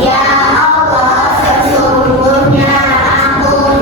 Ya Allah, sesungguhnya aku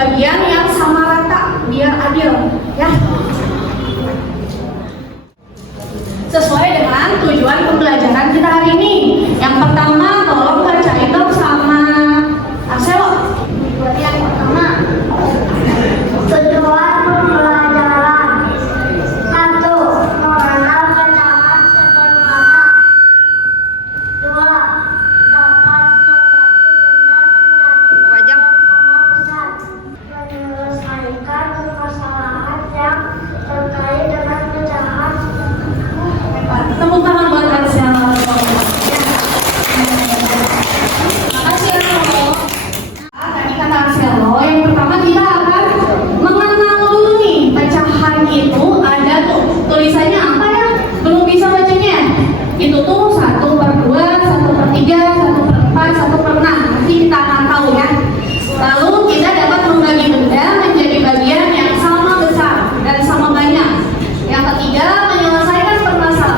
bagian yang sama rata biar adil ya. Sesuai dengan tujuan pembelajaran kita hari ini. Yang pertama, tolong bacain dong sama Arselo. Buat yang pertama, tujuan pembelajaran. 1. Mengenal pecahan sederhana. 2. Dapat membagi benda menjadi sama besar. Menyelesaikan permasalahan yang terkait dengan pecahan. tepuk tangan buat Arselo. Makasih Arselo. Tadi kata Arselo, yang pertama kita akan mengenal dulu nih pecahan itu ada tuh tulisannya apa ya? Belum bisa bacanya. Itu tuh 1/2, 1/3, 1/4, 1/6. Nanti kita akan tahu ya. Lalu kita dapat membagi benda menjadi bagian yang sama besar dan sama banyak. Yang ketiga, menyelesaikan permasalahan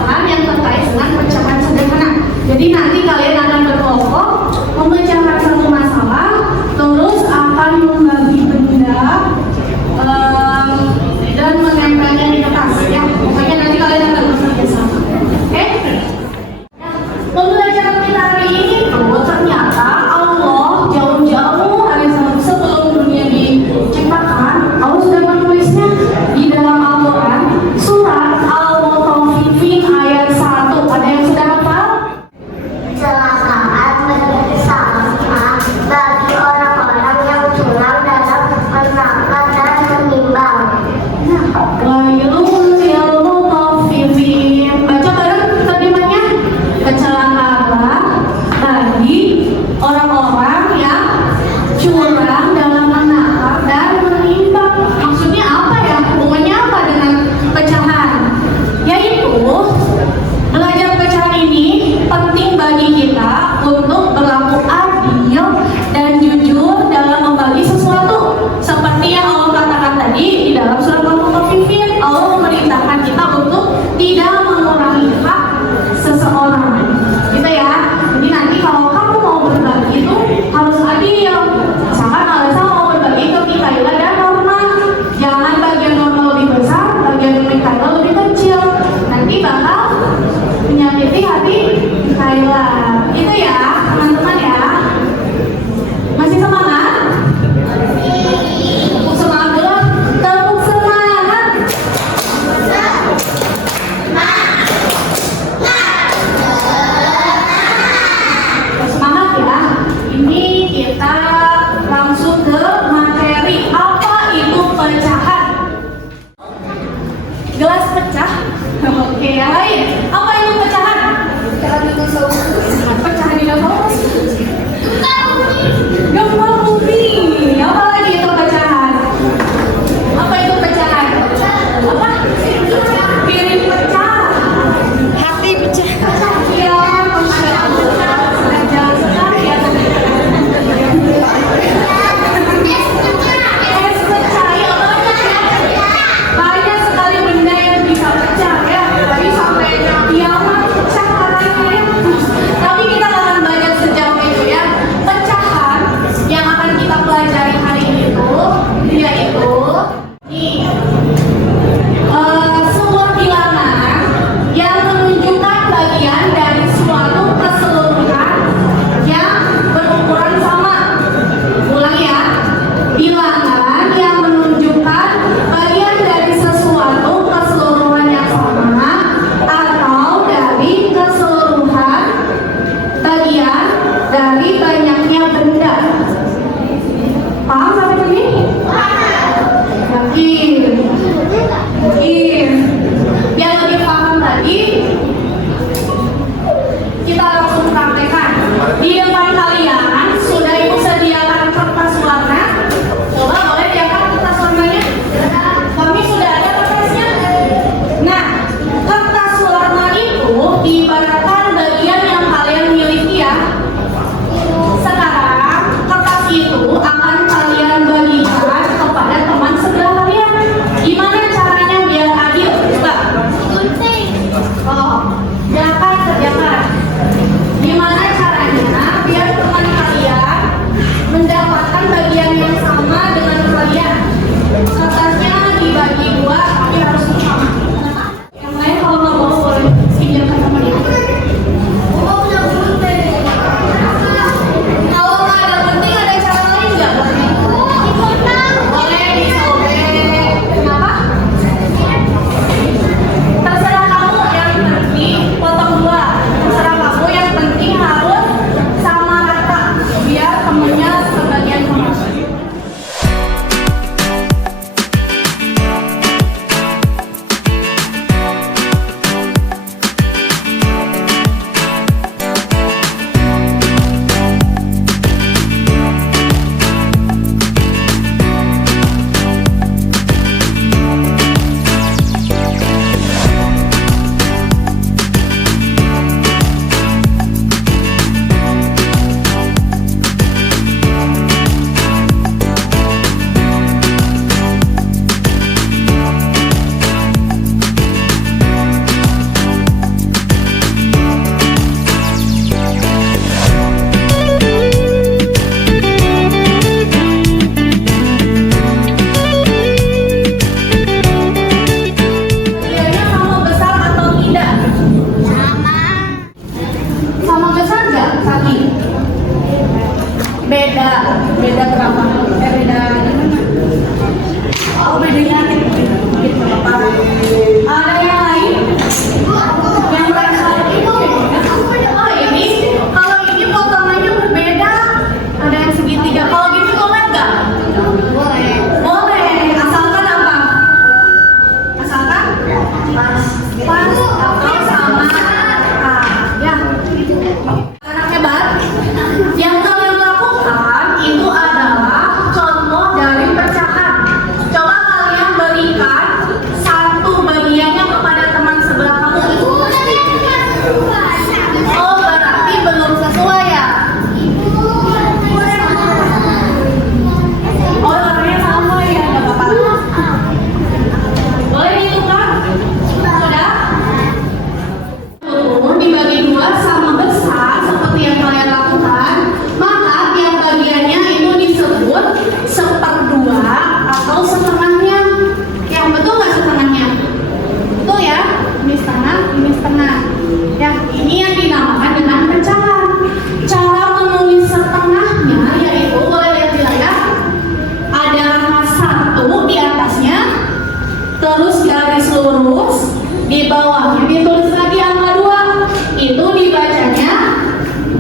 bawahnya ditulis lagi angka 2. Itu dibacanya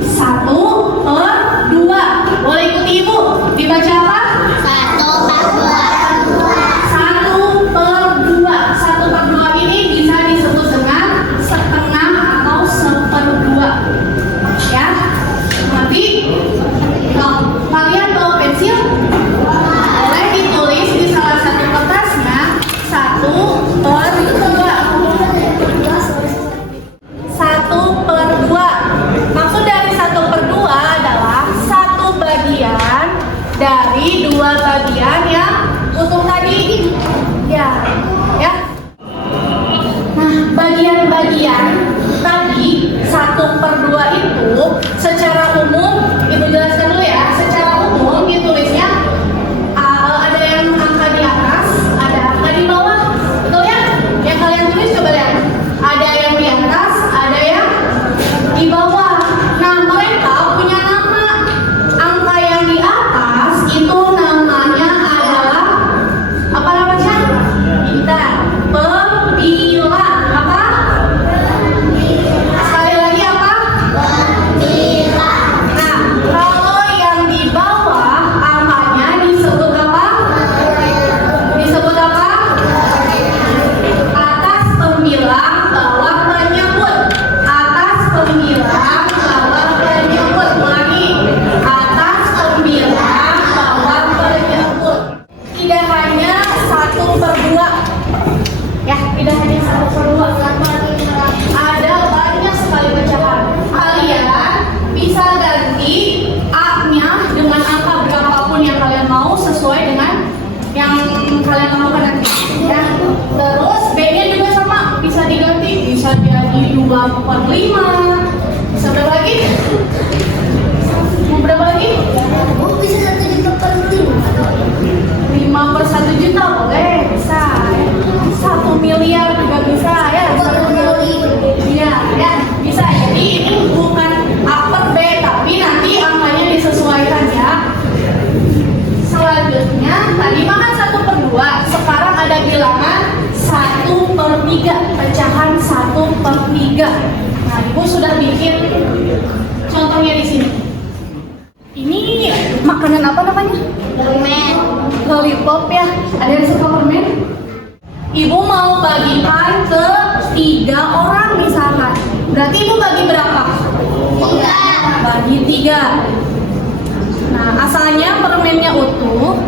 1/2. Boleh ikuti ibu. Dibaca apa? 1/2. 1/2 ini bisa disebut dengan setengah atau 1/2. Ya. Nanti kalau kalian bawa pensil, boleh ditulis di salah satu kertasnya 1/2. 1/2. Maksud dari 1/2 adalah 1 bagian dari 2 bagian yang utuh tadi. Ya. Nah, bagian-bagian tadi 1/2 itu secara umum, ibu jelaskan dulu ya. Secara umum ditulisnya ada yang angka di atas, ada angka di bawah. Betul ya? Yang kalian tulis coba lihat. Ada yang di atas, ada yang di bawah. Nah, mereka punya nama. Angka yang di atas itu namanya adalah apa namanya? Kita pembilang. Apa? Sekali lagi apa? Nah, kalau yang di bawah angkanya disebut apa? Disebut apa? Atas pembilang, bawah penyebut. Atas pembilang, bawah penyebut. Ulangi. Atas pembilang, bawah penyebut. Tidak hanya 1/2. Ya, tidak hanya 1/2. Ada banyak sekali pecahan. Kalian bisa ganti A-nya dengan angka berapapun yang kalian mau sesuai dengan yang kalian lakukan nanti. Ya. Terus B-nya juga sama, bisa diganti, bisa jadi 2/5. Bisa berapa lagi? Mau berapa lagi? Bisa 1 juta per 5/1 juta boleh, bisa. 1 miliar juga bisa ya. 1 miliar. Iya, ya, bisa. Jadi ini bukan A per B, tapi nanti angkanya disesuaikan ya. Selanjutnya, tadi makan 1/2. Sekarang ada bilangan 1/3, pecahan 1/3. Nah, ibu sudah bikin contohnya di sini. Ini makanan apa namanya? Permen. Lollipop ya. Ada yang suka permen? Ibu mau bagikan ke 3 orang misalkan. Berarti ibu bagi berapa? 3. Bagi 3. Nah, asalnya permennya utuh.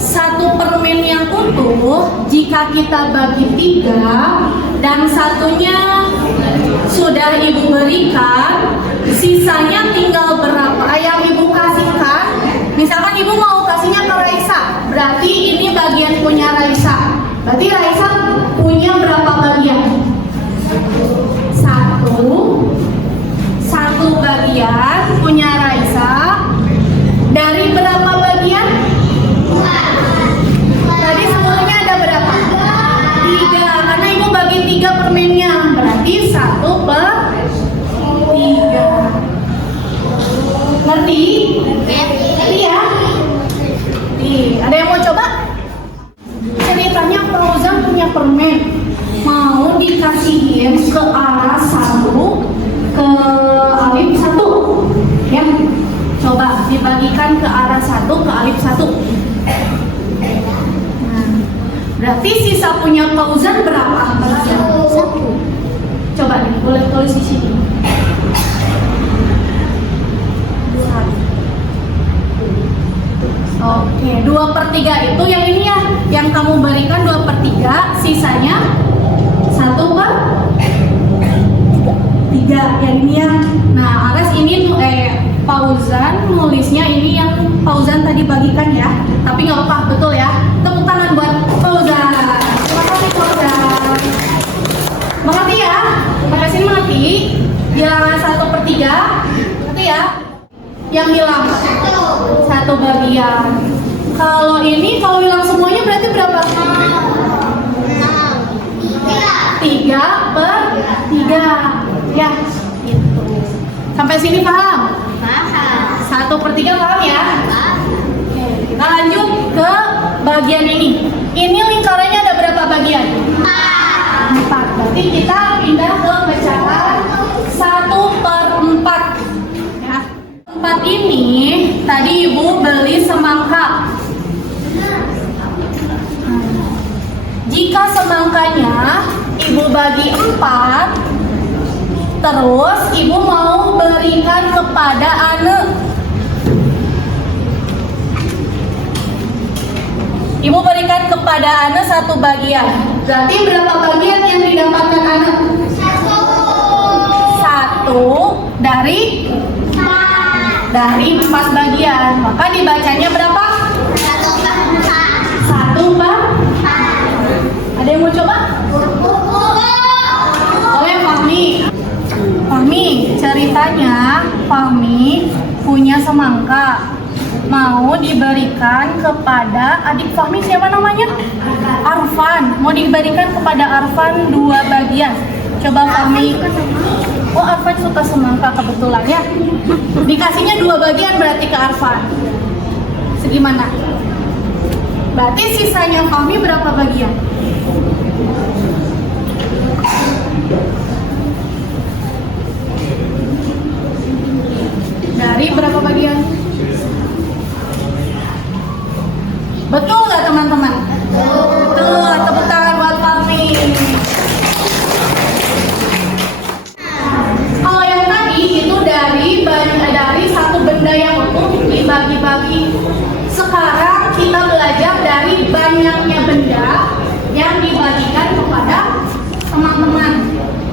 1 permen yang utuh jika kita bagi 3 dan satunya sudah ibu berikan, sisanya tinggal berapa yang ibu kasihkan. Misalkan ibu mau kasihnya ke Raisa, berarti ini bagian punya Raisa. Berarti Raisa punya berapa bagian? 1 bagian punya Raisa. Dari berapa bagian? Tadi semuanya ada berapa? 3, karena ibu bagi 3 permennya. Berarti 1/3. Ngerti? Ngerti ya? Nih, ada yang mau coba? Ceritanya Fauzan punya permen, mau dikasihin ke arah 1 ke alif 1. Ya, coba dibagikan ke arah 1 ke alif 1. Nah, berarti sisa punya Fauzan berapa? 1. Coba nih, boleh tulis di sini. Oke, 2/3 itu yang ini ya, yang kamu berikan 2/3, sisanya 1/3 yang ini ya. Nah, Ares ini Fauzan nulisnya ini yang Fauzan tadi bagikan ya, tapi nggak apa-apa, betul ya. Tepuk tangan buat Fauzan. Terima kasih Fauzan. Mengerti ya? Sampai sini mengerti? Bilangan 1/3, ngerti ya? Yang bilang 1 bagian. Kalau ini kalau bilang semuanya berarti berapa? 3/3. Ya, gitu. Sampai sini paham? Paham. 1/3 paham ya? Oke, kita lanjut ke bagian ini. Ini lingkarannya ada berapa bagian? 4. Berarti kita pindah ke pecahan 1/4. Ya. 4 ini tadi ibu beli semangka. Jika semangkanya ibu bagi 4, terus ibu mau berikan kepada Ane. Ibu berikan kepada Ane 1 bagian. Berarti berapa bagian yang didapatkan Ane? 1 dari 4 bagian. Maka dibacanya berapa? 1/4. Ada yang mau coba? Oleh Fahmi. Fahmi, ceritanya Fahmi punya semangka, mau diberikan kepada adik Fahmi, siapa namanya? Arfan. Mau diberikan kepada Arfan 2 bagian. Coba Fahmi. Oh, Arfan suka semangka kebetulan ya. Dikasihnya 2 bagian berarti ke Arfan. Segimana? Berarti sisanya Fahmi berapa bagian? Dari berapa bagian? Betul nggak teman-teman? Betul. Tepuk tangan buat Fahmi. Kalau yang tadi itu dari satu benda yang utuh dibagi-bagi. Sekarang kita belajar dari banyaknya benda yang dibagikan kepada teman-teman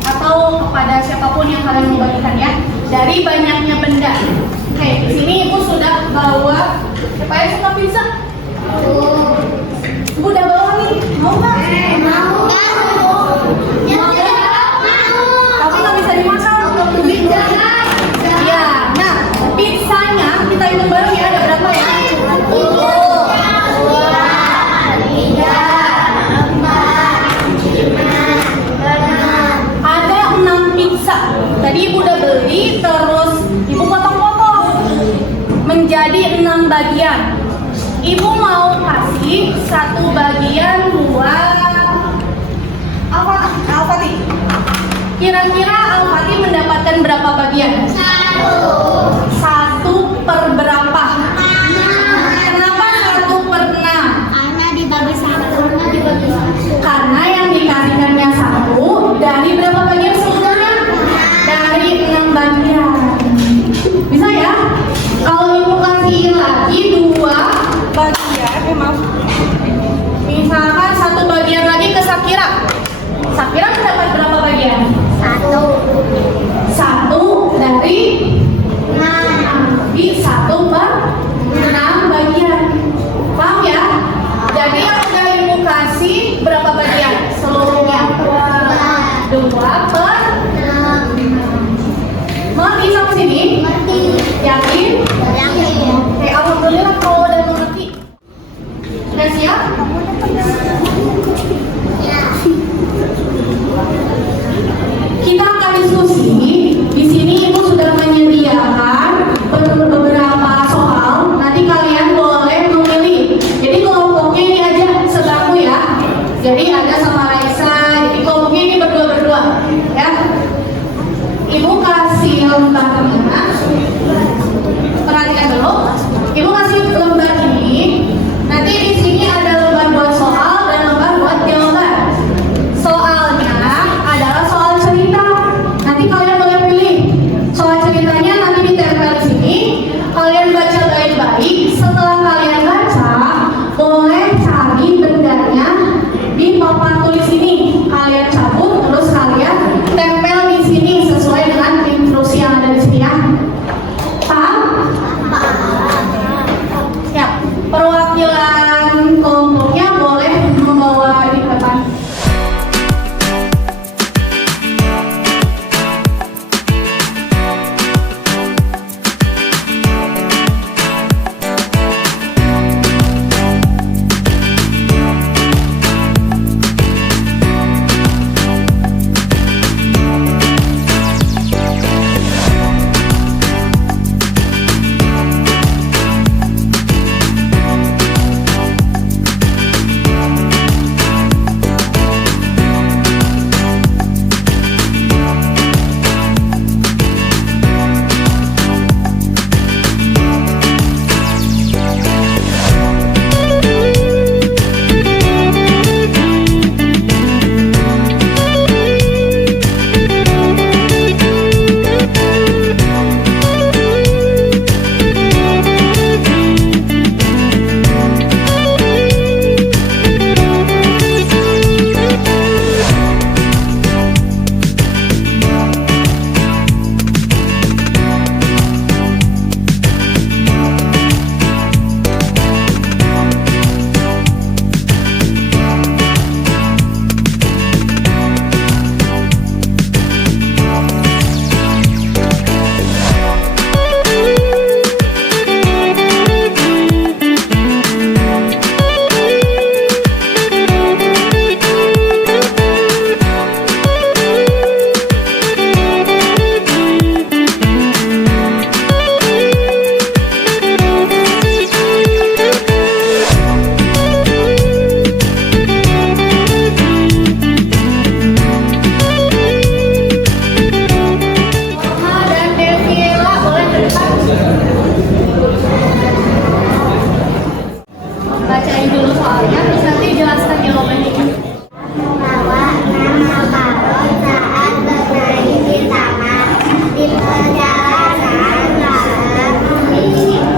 atau kepada siapapun yang kalian mau bagikan ya. Dari banyaknya benda. Oke, di sini ibu sudah bawa. Siapa yang suka pizza? Ibu udah bawa nih. Mau nggak? Mau. Tapi nggak bisa dimakan. Ya, nah pizzanya kita hitung bareng ya. Ada berapa ya? 6 pizza. Tadi ibu udah beli, terus ibu potong-potong menjadi 6 bagian. Ibu mau kasih 1 bagian buat Al-Fatih. Kira-kira Al-Fatih mendapatkan berapa bagian? 1 per berapa? Kenapa 1/6? Karena yang dikasihkannya 1 dari berapa bagian sebenarnya? Dari 6 bagian. Bisa ya? Kalau ibu kasih lagi 2 bagian, misalkan 1 bagian lagi ke Sakira. Sakira mendapat berapa bagian? 1 dari 6. Di 1/6 bagian. Paham ya? Jadi yang udah ibu kasih berapa bagian? Seluruhnya 2/6. Mengerti sampai sini? Yakin? Oke, alhamdulillah kalau udah mengerti. Udah siap? Kita akan diskusi. Di sini ibu sudah menyediakan beberapa soal. Nanti kalian boleh memilih. Jadi kelompoknya ini aja sebangku ya. Jadi ada sama Raisa. Jadi kelompoknya ini berdua-berdua ya. Ibu kasih lembarnya. Perhatikan dulu. Ibu kasih lembar ini. Nanti di sini ada lembar buat soal, dulu soalnya, terus nanti jelaskan jawabannya. Membawa nama balon saat bermain di taman. Di perjalanan dalam jika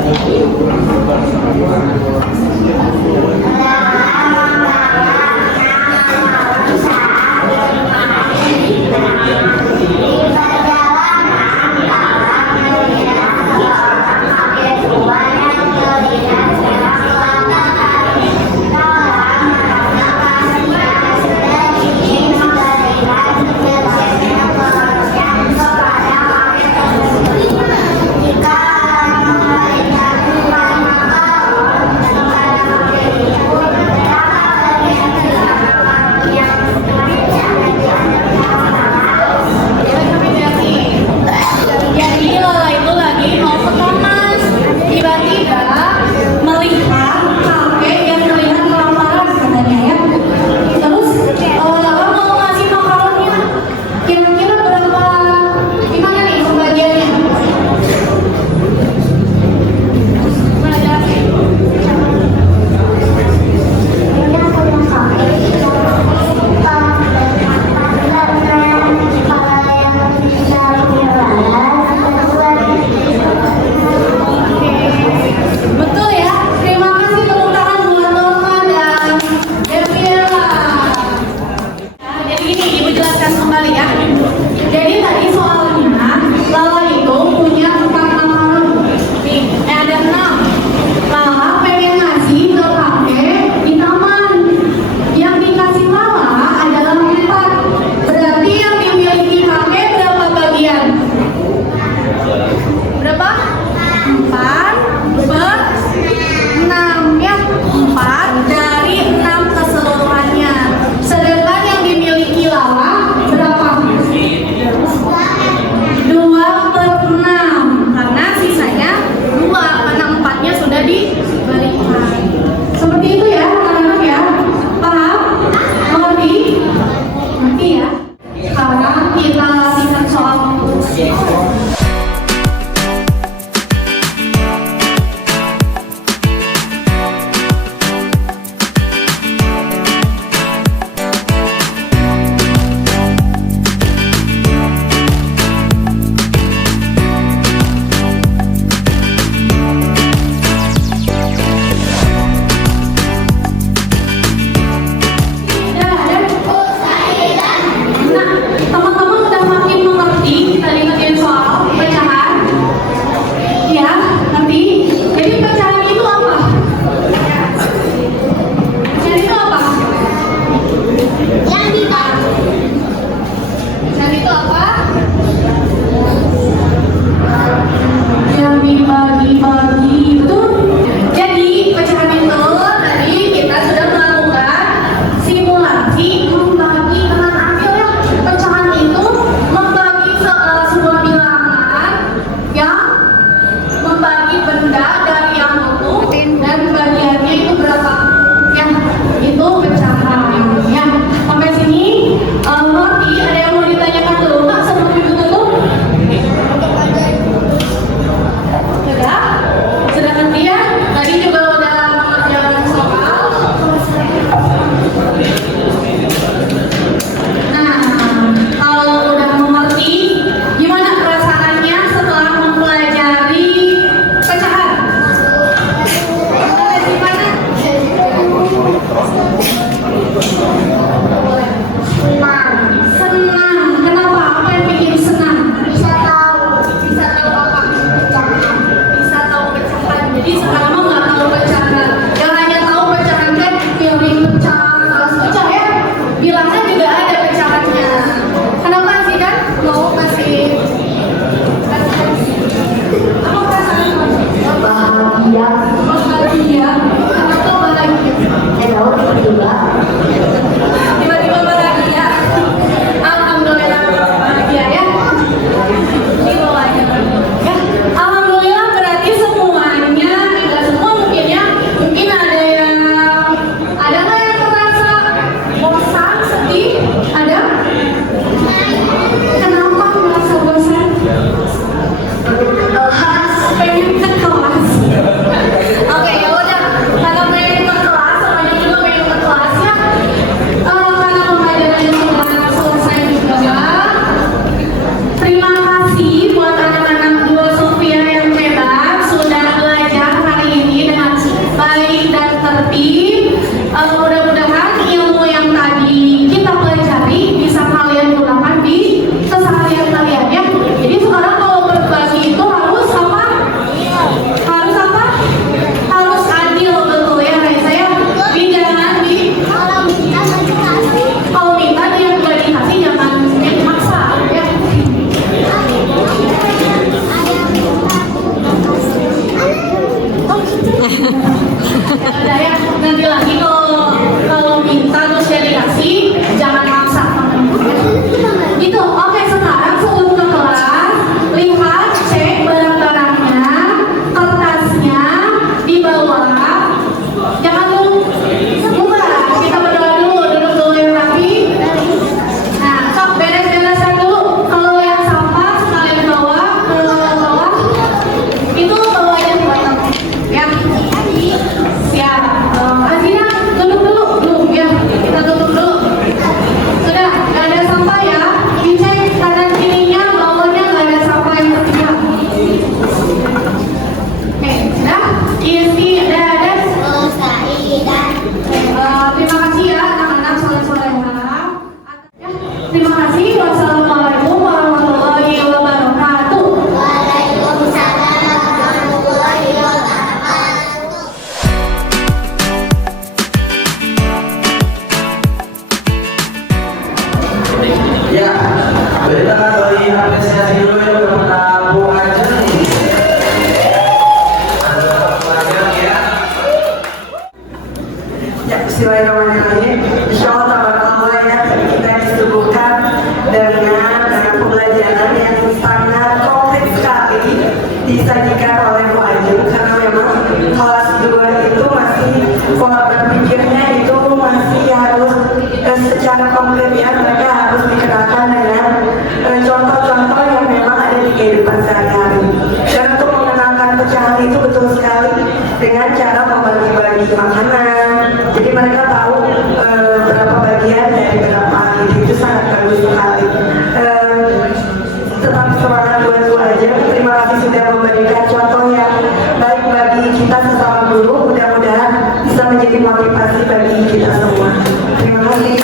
Mudah-mudahan ilmu yang tadi kita pelajari bisa kalian gunakan di keseharian kalian ya. Jadi sekarang kalau berbagi itu harus apa? Harus apa? Harus adil, betul ya Raisa ya. Jadi jangan kalau minta dia nggak dikasih, jangan dipaksa ya. Ya, ya, nanti lagi kalau minta terus dia dikasih, jangan maksa. Gitu. Oke, sekarang sebelum ke kelas, lihat, cek barang-barangnya, kertasnya di bawah. Jangan dulu buka. Kita berdoa dulu, duduk dulu yang rapi. Nah, sok beres-beresan dulu. Kalau yang sampah sekalian bawa ke bawah. Itu bawa aja ya. Siap. Azina, duduk dulu, ya. Kita duduk dulu. Sudah, nggak ada sampah ya. Dicek kanan kirinya, bawahnya nggak ada sampah yang tertinggal. Oke, sudah. Isi ada. Terima kasih ya anak-anak soleh-soleha. Ya, terima kasih. Wassalamualaikum warahmatullahi wabarakatuh. Waalaikumsalam warahmatullahi wabarakatuh. Ya, kita beri apresiasi dulu ya kepada Bu Ajeng nih. Ada Bu Ajeng ya. Ya, bismillahirrahmanirrahim. Insyaallah tabarakallah ya, kita disuguhkan dengan pembelajaran yang sangat konkret sekali disajikan oleh Bu Ajeng, karena memang kelas 2 itu masih pola berpikirnya itu masih harus secara konkret ya, mereka harus dikenalkan dengan contoh-contoh yang memang ada di kehidupan sehari-hari. Dan untuk mengenalkan pecahan itu betul sekali dengan cara membagi-bagi makanan. Jadi mereka tahu berapa bagian dari berapa, itu sangat bagus sekali. Tetap semangat buat Bu Ajeng. Terima kasih sudah memberikan contoh yang baik bagi kita sesama guru. Mudah-mudahan bisa menjadi motivasi bagi kita semua. Terima kasih.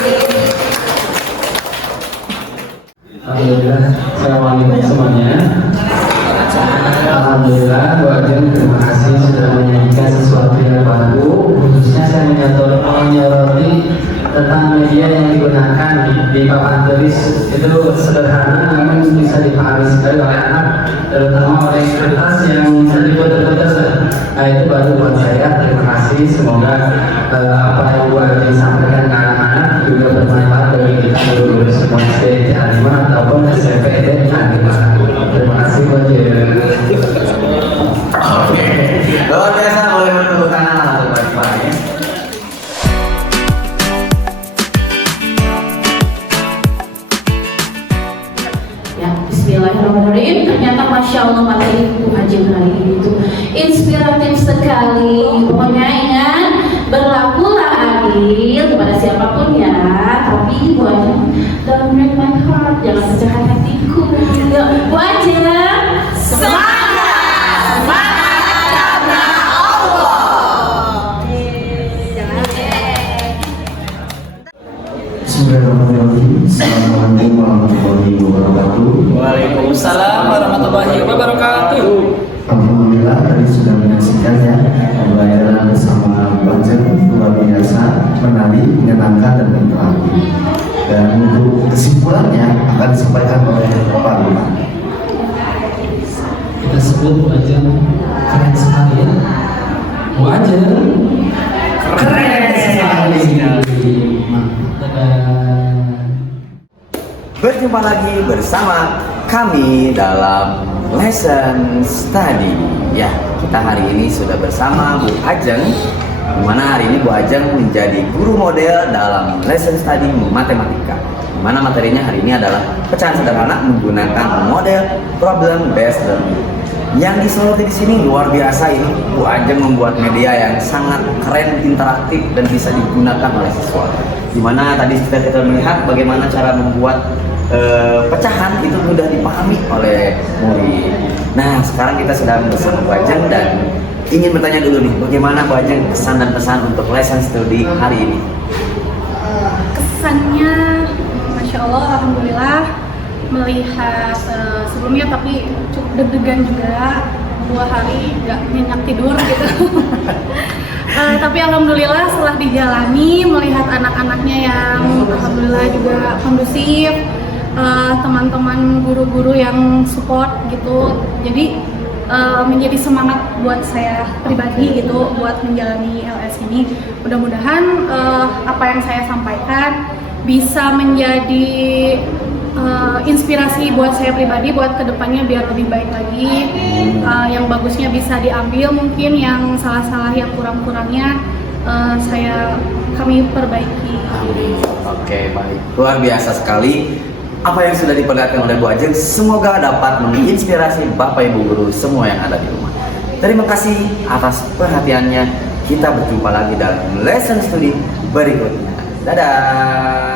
Alhamdulillah, assalamualaikum semuanya. Alhamdulillah, Bu Ajeng, terima kasih sudah menyajikan sesuatu yang baru. Khususnya saya menyoroti tentang media yang digunakan di papan tulis. Itu sederhana namun bisa dipahami sekali oleh anak, terutama oleh kertas yang bisa diputar-putar. Nah, itu baru buat saya. Terima kasih. Semoga apa yang Bu Ajeng sampaikan ke anak-anak juga bermanfaat bagi kita guru semua SD A5 ataupun SMP A5. Terima kasih Bu Ajeng. Oke, luar biasa, boleh bertepuk tangan untuk Pak ya. Ya, bismillahirrahmanirrahim. Ternyata Masya Allah materi Bu Ajeng hari ini itu inspiratif sekali. Pokoknya ingat, berlakulah adil kepada siapapun ya. Tapi Bu Ajeng, don't break my heart, jangan pecahkan hatiku. Yuk, Bu Ajeng, semangat! Bismillahirrahmanirrahim. Assalamualaikum warahmatullahi wabarakatuh. Waalaikumsalam warahmatullahi wabarakatuh. Alhamdulillah tadi sudah menyaksikan ya pembelajaran bersama Bu Ajeng, luar biasa, menarik, menyenangkan dan berarti. Dan untuk kesimpulannya akan disampaikan oleh Pak Lurah. Kita sebut Bu Ajeng keren sekali ya. Bu Ajeng keren sekali. Berjumpa lagi bersama kami dalam lesson study. Ya, kita hari ini sudah bersama Bu Ajeng, di mana hari ini Bu Ajeng menjadi guru model dalam lesson study matematika. Di mana materinya hari ini adalah pecahan sederhana menggunakan model problem based learning. Yang disoroti di sini luar biasa ini, Bu Ajeng membuat media yang sangat keren, interaktif dan bisa digunakan oleh siswa. Dimana tadi kita melihat bagaimana cara membuat pecahan itu mudah dipahami oleh murid. Nah, sekarang kita sedang bersama Bu Ajeng dan ingin bertanya dulu nih, bagaimana Bu Ajeng kesan dan pesan untuk lesson study hari ini? Kesannya, Masya Allah, Alhamdulillah, melihat sebelumnya tapi cukup deg-degan juga, 2 hari nggak nyenyak tidur gitu. Tapi alhamdulillah setelah dijalani, melihat anak-anaknya yang alhamdulillah juga kondusif, teman-teman guru-guru yang support gitu, jadi menjadi semangat buat saya pribadi gitu buat menjalani LS ini. Mudah-mudahan apa yang saya sampaikan bisa menjadi inspirasi buat saya pribadi buat kedepannya biar lebih baik lagi. Yang bagusnya bisa diambil, mungkin yang salah-salah, yang kurang-kurangnya kami perbaiki. Oke, baik, luar biasa sekali apa yang sudah diperlihatkan oleh Bu Ajeng. Semoga dapat menginspirasi Bapak Ibu guru semua yang ada di rumah. Terima kasih atas perhatiannya. Kita berjumpa lagi dalam lesson study berikutnya. Dadah.